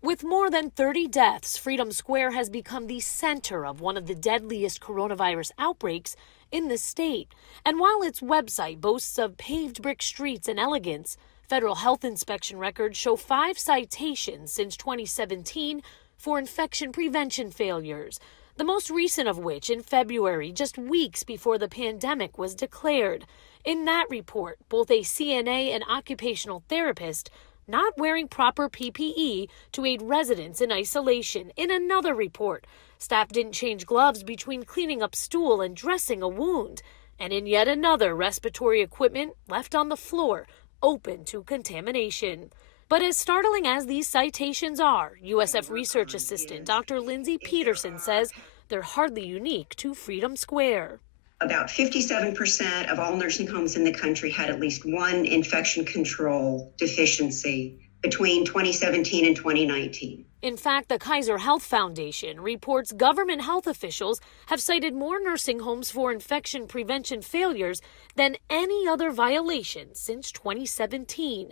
With more than 30 deaths, Freedom Square has become the center of one of the deadliest coronavirus outbreaks in the state. And while its website boasts of paved brick streets and elegance, federal health inspection records show 5 citations since 2017 for infection prevention failures, the most recent of which in February, just weeks before the pandemic was declared. In that report, both a CNA and occupational therapist not wearing proper PPE to aid residents in isolation. In another report, staff didn't change gloves between cleaning up stool and dressing a wound. And in yet another, respiratory equipment left on the floor, open to contamination. But as startling as these citations are, USF research assistant Dr. Lindsay Peterson says they're hardly unique to Freedom Square. About 57% of all nursing homes in the country had at least one infection control deficiency between 2017 and 2019. In fact, the Kaiser Health Foundation reports government health officials have cited more nursing homes for infection prevention failures than any other violation since 2017.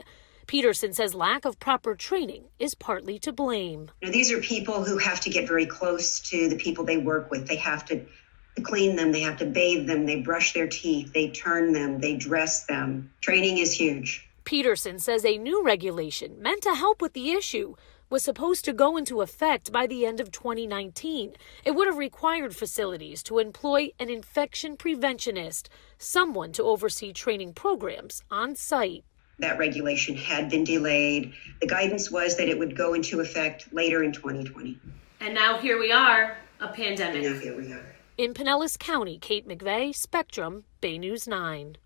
Peterson says lack of proper training is partly to blame. These are people who have to get very close to the people they work with. They have to clean them, they have to bathe them, they brush their teeth, they turn them, they dress them. Training is huge. Peterson says a new regulation meant to help with the issue was supposed to go into effect by the end of 2019. It would have required facilities to employ an infection preventionist, someone to oversee training programs on site. That regulation had been delayed. The guidance was that it would go into effect later in 2020. And now here we are, a pandemic. And now here we are. In Pinellas County, Kate McVeigh, Spectrum, Bay News 9.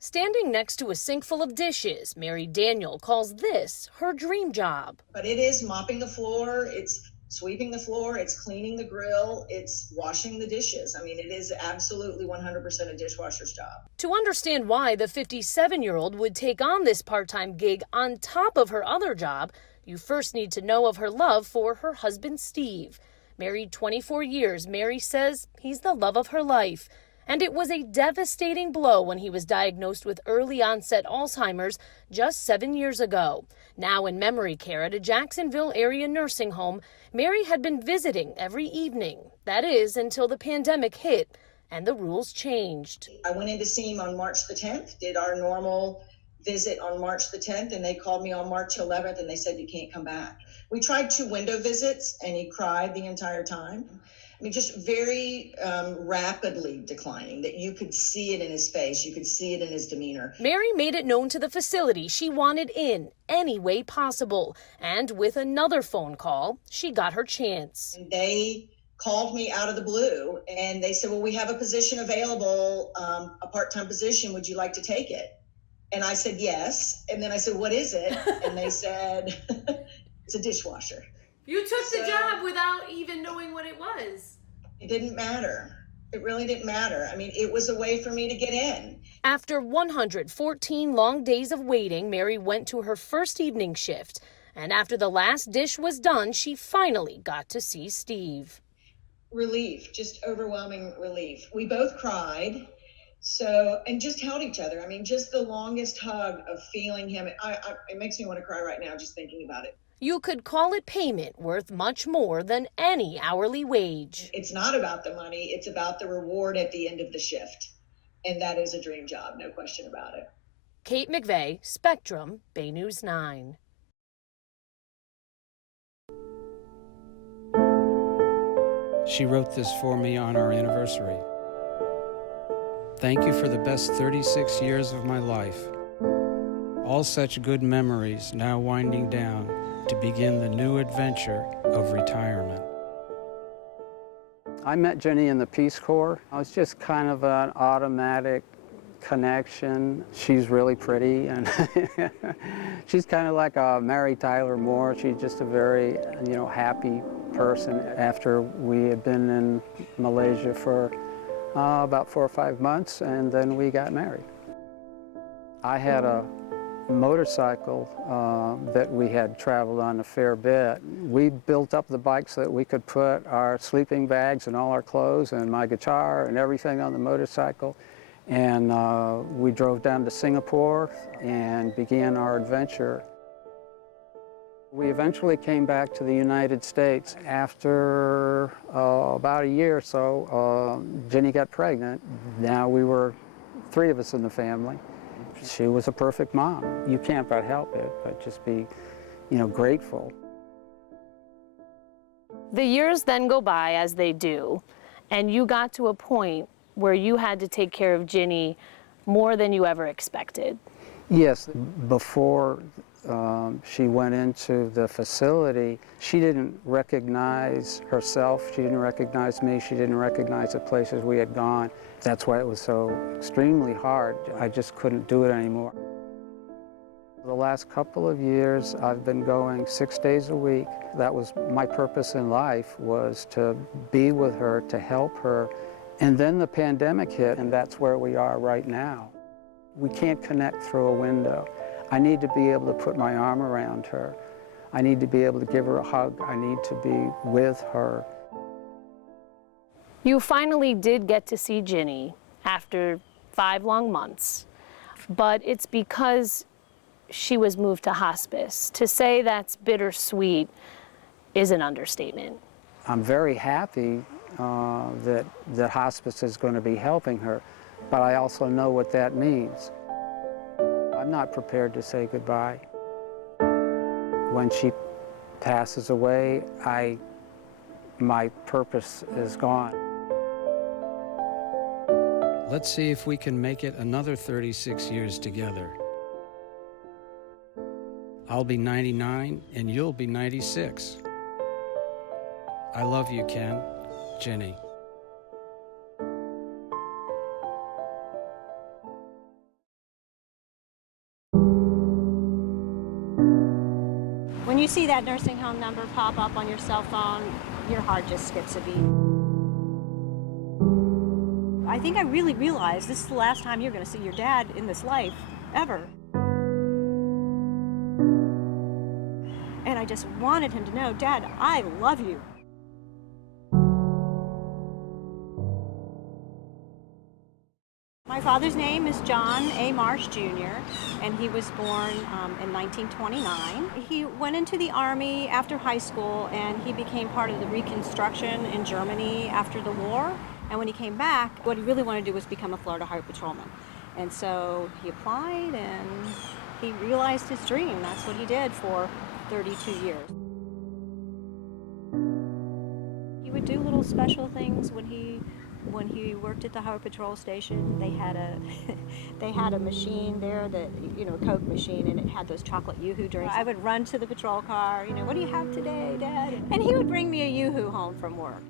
Standing next to a sink full of dishes, Mary Daniel calls this her dream job. But it is mopping the floor, it's sweeping the floor, it's cleaning the grill, it's washing the dishes. I mean, it is absolutely 100% a dishwasher's job. To understand why the 57-year-old would take on this part-time gig on top of her other job, you first need to know of her love for her husband, Steve. Married 24 years, Mary says he's the love of her life. And it was a devastating blow when he was diagnosed with early-onset Alzheimer's just 7 years ago. Now in memory care at a Jacksonville area nursing home, Mary had been visiting every evening. That is, until the pandemic hit and the rules changed. I went in to see him on March the 10th, did our normal visit on March the 10th, and they called me on March 11th and they said, you can't come back. We tried 2 window visits and he cried the entire time. I mean, just very rapidly declining, that you could see it in his face. You could see it in his demeanor. Mary made it known to the facility she wanted in any way possible. And with another phone call, she got her chance. And they called me out of the blue and they said, well, we have a position available, a part-time position. Would you like to take it? And I said, yes. And then I said, what is it? And they said, it's a dishwasher. You took the job without even knowing what it was. It didn't matter. It really didn't matter. I mean, it was a way for me to get in. After 114 long days of waiting, Mary went to her first evening shift. And after the last dish was done, she finally got to see Steve. Relief, just overwhelming relief. We both cried. So, and just held each other. I mean, just the longest hug of feeling him. It makes me want to cry right now just thinking about it. You could call it payment worth much more than any hourly wage. It's not about the money. It's about the reward at the end of the shift. And that is a dream job, no question about it. Kate McVeigh, Spectrum, Bay News 9. She wrote this for me on our anniversary. Thank you for the best 36 years of my life. All such good memories now winding down to begin the new adventure of retirement. I met Jenny in the Peace Corps. I was just kind of an automatic connection. She's really pretty, and she's kind of like a Mary Tyler Moore. She's just a very, happy person. After we had been in Malaysia for about 4 or 5 months, and then we got married. I had a motorcycle that we had traveled on a fair bit. We built up the bike so that we could put our sleeping bags and all our clothes and my guitar and everything on the motorcycle. And we drove down to Singapore and began our adventure. We eventually came back to the United States. After about a year or so, Ginny got pregnant. Now we were 3 of us in the family. She was a perfect mom. You can't but help it, but just be, grateful. The years then go by as they do, and you got to a point where you had to take care of Ginny more than you ever expected. Yes, before she went into the facility, she didn't recognize herself, she didn't recognize me, she didn't recognize the places we had gone. That's why it was so extremely hard. I just couldn't do it anymore. The last couple of years, I've been going 6 days a week. That was my purpose in life, was to be with her, to help her. And then the pandemic hit, and that's where we are right now. We can't connect through a window. I need to be able to put my arm around her. I need to be able to give her a hug. I need to be with her. You finally did get to see Ginny after 5 long months, but it's because she was moved to hospice. To say that's bittersweet is an understatement. I'm very happy that hospice is going to be helping her, but I also know what that means. I'm not prepared to say goodbye. When she passes away, my purpose is gone. Let's see if we can make it another 36 years together. I'll be 99 and you'll be 96. I love you, Ken. Ginny. When you see that nursing home number pop up on your cell phone, your heart just skips a beat. I think I really realized this is the last time you're going to see your dad in this life, ever. And I just wanted him to know, Dad, I love you. My father's name is John A. Marsh Jr., and he was born in 1929. He went into the Army after high school, and he became part of the Reconstruction in Germany after the war. And when he came back, what he really wanted to do was become a Florida Highway Patrolman. And so he applied, and he realized his dream. That's what he did for 32 years. He would do little special things when he worked at the Highway Patrol station. They had a machine there that, a Coke machine, and it had those chocolate Yoo-Hoo drinks. I would run to the patrol car, what do you have today, Dad? And he would bring me a Yoo-Hoo home from work.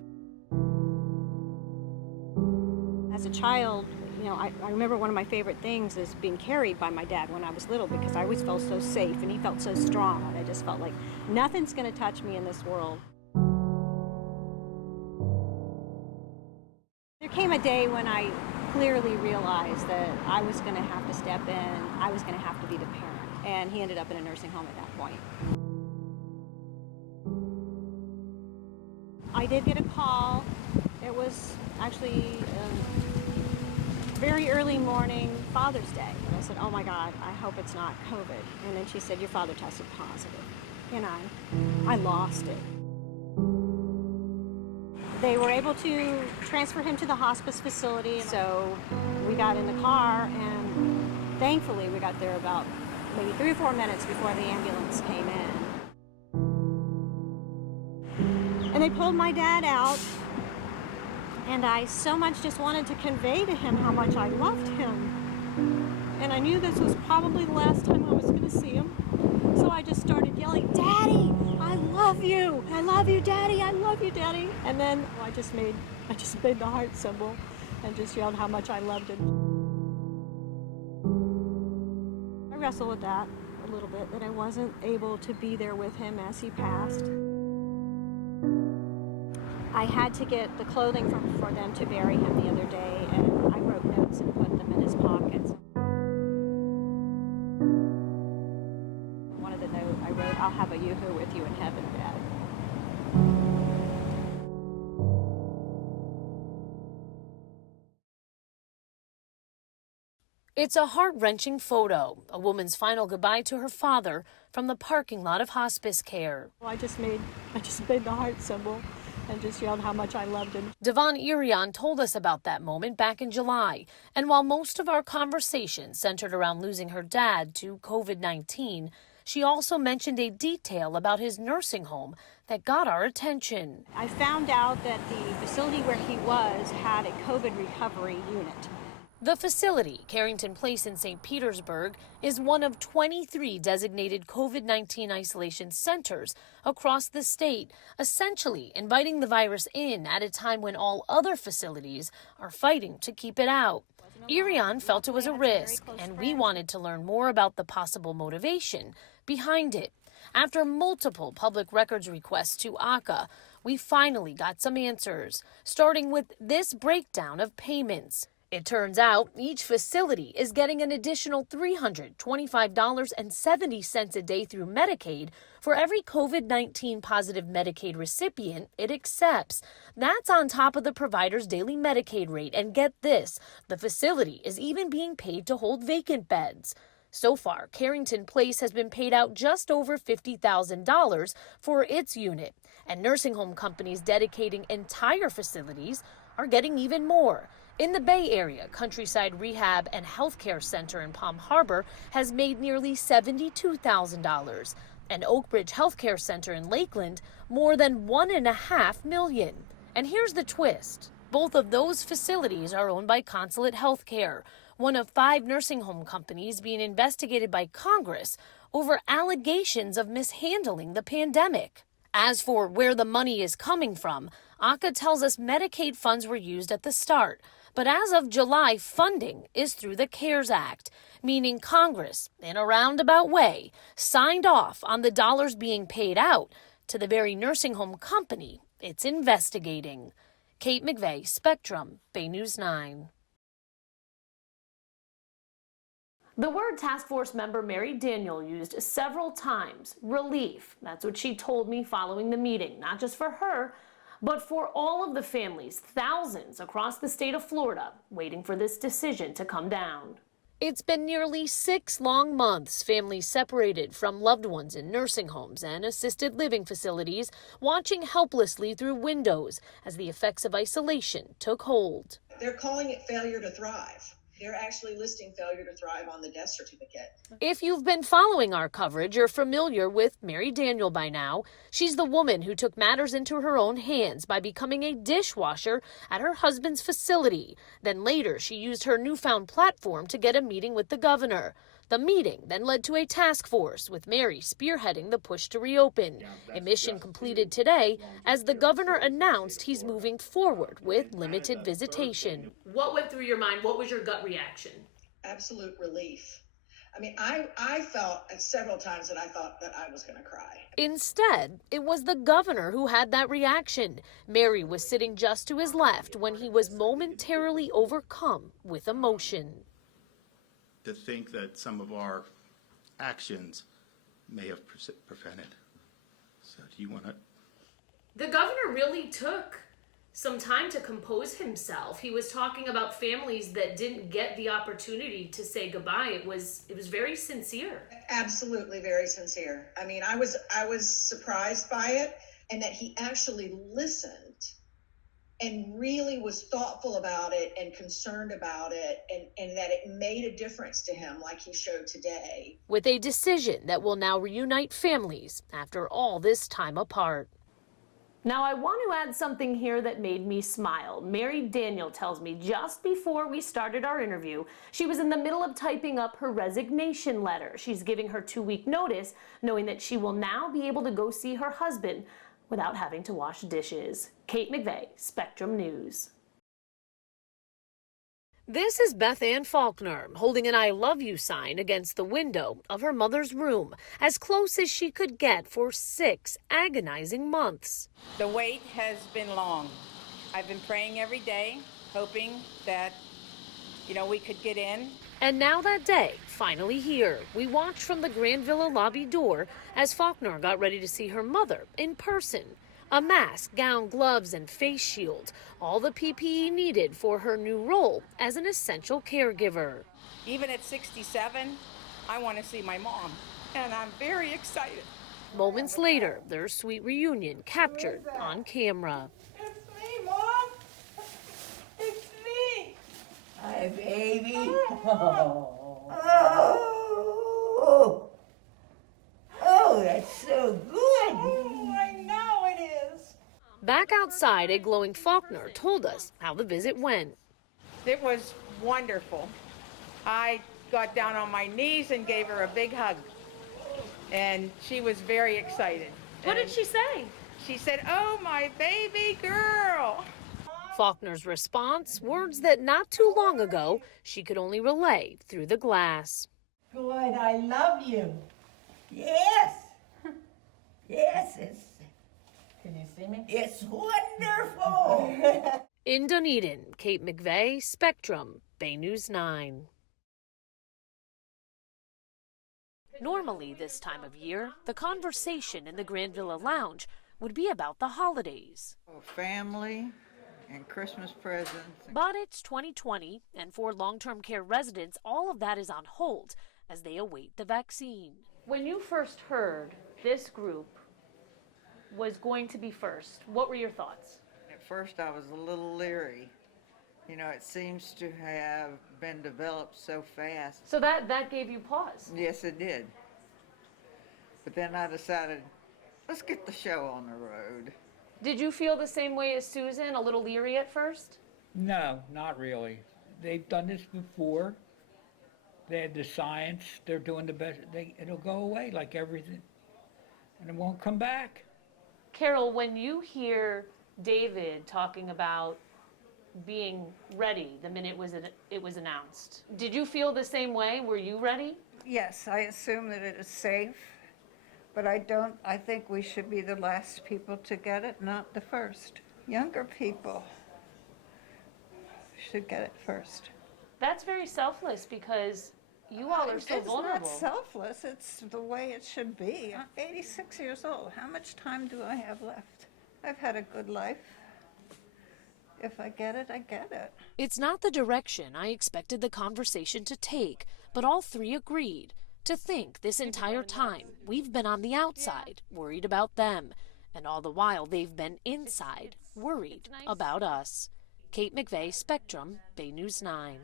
As a child, I remember one of my favorite things is being carried by my dad when I was little, because I always felt so safe and he felt so strong, and I just felt like nothing's going to touch me in this world. There came a day when I clearly realized that I was going to have to step in. I was going to have to be the parent, and he ended up in a nursing home at that point. I did get a call. It was actually very early morning, Father's Day. And I said, oh my God, I hope it's not COVID. And then she said, your father tested positive. And I lost it. They were able to transfer him to the hospice facility. So we got in the car, and thankfully we got there about maybe 3 or 4 minutes before the ambulance came in. And they pulled my dad out. And I so much just wanted to convey to him how much I loved him. And I knew this was probably the last time I was going to see him. So I just started yelling, Daddy, I love you. I love you, Daddy. I love you, Daddy. And then I just made the heart symbol and just yelled how much I loved him. I wrestled with that a little bit, that I wasn't able to be there with him as he passed. I had to get the clothing for them to bury him the other day, and I wrote notes and put them in his pockets. One of the notes I wrote, I'll have a Yoo-Hoo with you in heaven, Dad. It's a heart-wrenching photo, a woman's final goodbye to her father from the parking lot of hospice care. I just made the heart symbol and just yelled how much I loved him. Devon Irion told us about that moment back in July. And while most of our conversation centered around losing her dad to COVID-19, she also mentioned a detail about his nursing home that got our attention. I found out that the facility where he was had a COVID recovery unit. The facility, Carrington Place in St. Petersburg, is one of 23 designated COVID-19 isolation centers across the state, essentially inviting the virus in at a time when all other facilities are fighting to keep it out. Irion felt it was a risk, and we wanted to learn more about the possible motivation behind it. After multiple public records requests to ACA, we finally got some answers, starting with this breakdown of payments. It turns out each facility is getting an additional $325.70 a day through Medicaid for every COVID-19 positive Medicaid recipient it accepts. That's on top of the provider's daily Medicaid rate. And get this, the facility is even being paid to hold vacant beds. So far, Carrington Place has been paid out just over $50,000 for its unit, and nursing home companies dedicating entire facilities are getting even more. In the Bay Area, Countryside Rehab and Healthcare Center in Palm Harbor has made nearly $72,000, and Oak Ridge Healthcare Center in Lakeland more than $1.5 million. And here's the twist. Both of those facilities are owned by Consulate Healthcare, one of 5 nursing home companies being investigated by Congress over allegations of mishandling the pandemic. As for where the money is coming from, ACA tells us Medicaid funds were used at the start. But as of July, funding is through the CARES Act, meaning Congress, in a roundabout way, signed off on the dollars being paid out to the very nursing home company it's investigating. Kate McVeigh, Spectrum, Bay News 9. The word task force member Mary Daniel used several times, relief. That's what she told me following the meeting, not just for her, but for all of the families, thousands across the state of Florida, waiting for this decision to come down. It's been nearly 6 long months, families separated from loved ones in nursing homes and assisted living facilities, watching helplessly through windows as the effects of isolation took hold. They're calling it failure to thrive. They're actually listing failure to thrive on the death certificate. If you've been following our coverage, you're familiar with Mary Daniel by now. She's the woman who took matters into her own hands by becoming a dishwasher at her husband's facility. Then later, she used her newfound platform to get a meeting with the governor. The meeting then led to a task force, with Mary spearheading the push to reopen. A mission completed today as the governor announced he's moving forward with limited visitation. What went through your mind? What was your gut reaction? Absolute relief. I mean, I felt several times that I thought that I was going to cry. Instead, it was the governor who had that reaction. Mary was sitting just to his left when he was momentarily overcome with emotion. To think that some of our actions may have prevented. So do you want to? The governor really took some time to compose himself. He was talking about families that didn't get the opportunity to say goodbye. It was very sincere. Absolutely very sincere. I mean, I was surprised by it, and that he actually listened and really was thoughtful about it and concerned about it, and that it made a difference to him like he showed today. With a decision that will now reunite families after all this time apart. Now, I want to add something here that made me smile. Mary Daniel tells me just before we started our interview, she was in the middle of typing up her resignation letter. She's giving her 2-week notice, knowing that she will now be able to go see her husband without having to wash dishes. Kate McVeigh, Spectrum News. This is Beth Ann Faulkner holding an I love you sign against the window of her mother's room, as close as she could get for 6 agonizing months. The wait has been long. I've been praying every day, hoping that, we could get in. And now that day, finally here, we watched from the Grand Villa lobby door as Faulkner got ready to see her mother in person. A mask, gown, gloves, and face shield, all the PPE needed for her new role as an essential caregiver. Even at 67, I want to see my mom, and I'm very excited. Moments later, their sweet reunion captured on camera. It's me, Mom. It's me. Hi, baby. Oh, that's so good. Oh, I know it is. Back outside, a glowing Faulkner told us how the visit went. It was wonderful. I got down on my knees and gave her a big hug. And she was very excited. What did she say? She said, "Oh, my baby girl." Faulkner's response, words that not too long ago she could only relay through the glass. Good, I love you. Yes. Yes, Can you see me? it's wonderful. In Dunedin, Kate McVeigh, Spectrum, Bay News 9. Normally, this time of year, the conversation in the Grand Villa Lounge would be about the holidays. Family and Christmas presents. But it's 2020, and for long-term care residents, all of that is on hold as they await the vaccine. When you first heard this group was going to be first, what were your thoughts? At first I was a little leery. You know, it seems to have been developed so fast. So that gave you pause. Yes, it did. But then I decided, let's get the show on the road. Did you feel the same way as Susan, a little leery at first? No, not really. They've done this before. They had the science. They're doing the best. It'll go away like everything, and it won't come back. Carol, when you hear David talking about being ready the minute it was announced, did you feel the same way? Were you ready? Yes, I assume that it is safe, but I think we should be the last people to get it, not the first. Younger people should get it first. That's very selfless because you all are so vulnerable. It's not selfless, it's the way it should be. I'm 86 years old. How much time do I have left? I've had a good life. If I get it, I get it. It's not the direction I expected the conversation to take, but all three agreed to think this entire time we've been on the outside, worried about them, and all the while they've been inside, worried about us. Kate McVeigh, Spectrum, Bay News 9.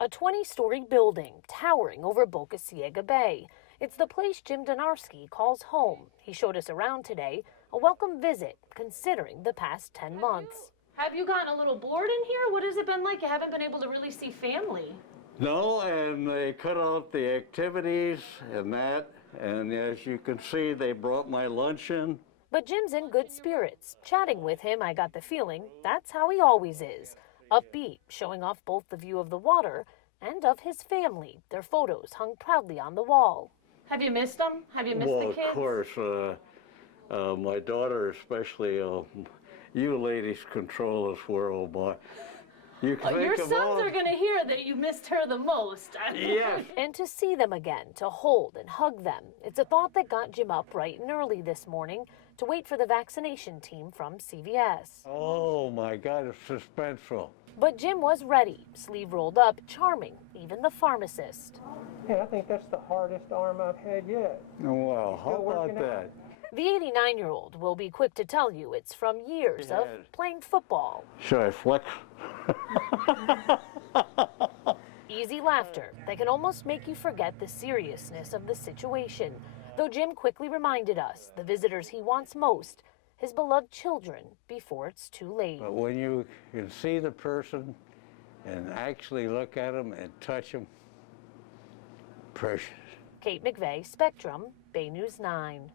A 20-story building towering over Boca Ciega Bay. It's the place Jim Donarski calls home. He showed us around today, a welcome visit considering the past 10 months. Have you gotten a little bored in here? What has it been like? You haven't been able to really see family. No, and they cut out the activities and that, and as you can see, they brought my lunch in. But Jim's in good spirits. Chatting with him, I got the feeling that's how he always is. Upbeat, showing off both the view of the water and of his family. Their photos hung proudly on the wall. Have you missed them? Have you missed the kids? Well, of course. My daughter especially. You ladies control this world, boy. You can Your think of sons all... are going to hear that you missed her the most. Yes. And to see them again, to hold and hug them. It's a thought that got Jim up bright and early this morning to wait for the vaccination team from CVS. Oh, my God, it's suspenseful. But Jim was ready, sleeve rolled up, charming, even the pharmacist. Yeah, I think that's the hardest arm I've had yet. Well, how about that? The 89-year-old will be quick to tell you it's from years of playing football. Should I flex? Easy laughter that can almost make you forget the seriousness of the situation. Though Jim quickly reminded us the visitors he wants most, his beloved children, before it's too late. But when you can see the person and actually look at them and touch them, precious. Kate McVeigh, Spectrum, Bay News 9.